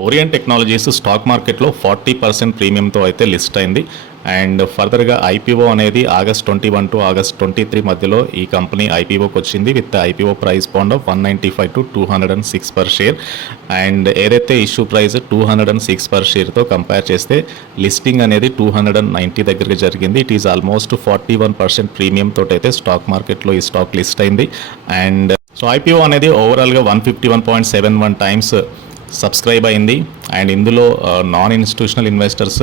Orient technologies stock మార్కెట్లో 40% ప్రీమియంతో అయితే list అయింది. అండ్ ఫర్దర్గా ఐపీఓ అనేది ఆగస్ట్ 21 టు ఆగస్ట్ 23 మధ్యలో ఈ కంపెనీ ఐపీఓకి వచ్చింది with IPO price bond of 195 to 206 per share. And ఏదైతే ఇష్యూ ప్రైస్ 206 పర్ షేర్తో కంపేర్ చేస్తే లిస్టింగ్ అనేది 290 దగ్గరికి జరిగింది. ఇట్ ఈస్ ఆల్మోస్ట్ 41% ప్రీమియం తోటి అయితే స్టాక్ మార్కెట్లో ఈ స్టాక్ లిస్ట్ అయింది. అండ్ సో ఐపీఓ అనేది ఓవరాల్గా 151.71 టైమ్స్ సబ్స్క్రైబ్ అయింది. అండ్ ఇందులో నాన్ ఇన్స్టిట్యూషనల్ ఇన్వెస్టర్స్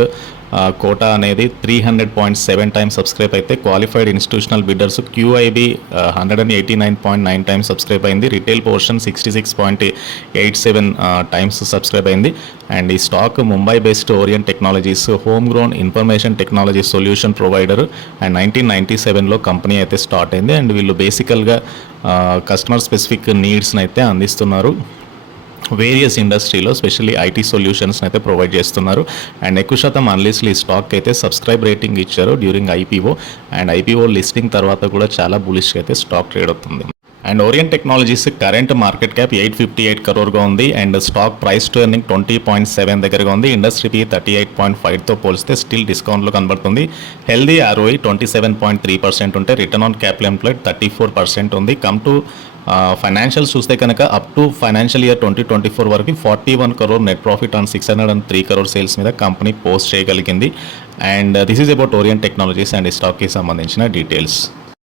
కోటా అనేది 300.7 టైమ్స్ సబ్స్క్రైబ్ అయితే qualified institutional bidders QIB 189.9 times subscribe అయింది. రిటైల్ పోర్షన్ 66.87 టైమ్స్ సబ్స్క్రైబ్ అయింది. అండ్ ఈ stock Mumbai based Orient Technologies home grown information technology solution provider and 1997లో company అయితే start అయింది. And వీళ్ళు బేసికల్గా కస్టమర్ స్పెసిఫిక్ నీడ్స్ని అయితే అందిస్తున్నారు. వేరియస్ ఇండస్ట్రీలో స్పెషల్లీ ఐటీ సొల్యూషన్స్ని అయితే ప్రొవైడ్ చేస్తున్నారు. అండ్ ఎక్కువ శాతం అనలిస్టులు ఈ స్టాక్ అయితే సబ్స్క్రైబ్ రేటింగ్ ఇచ్చారు during IPO. And IPO listing తర్వాత కూడా చాలా బులిష్గా అయితే స్టాక్ ట్రేడ్ అవుతుంది. And orient technologies current market cap 858 crore ఉంది. And stock price to earning 20.7 దగ్గరగా ఉంది. ఇండస్ట్రీ పీ 38.5తో పోలిస్తే స్టిల్ డిస్కౌంట్లో కనబడుతుంది. హెల్దీ ఆర్ఓఈ 27.3% ఉంటే రిటర్న్ ఆన్ క్యాపిటల్ ఎంప్లాయిడ్ 34% ఉంది. కమ్ టు ఫైనాన్షియల్స్ చూస్తే కనుక అప్ టు ఫైనాన్షియల్ ఇయర్ 2024 వరకు 41 crore net profit on 603 crore sales మీద కంపెనీ పోస్ట్ చేయగలిగింది. And this is about orient technologies and ఈ స్టాక్కి సంబంధించిన డీటెయిల్స్.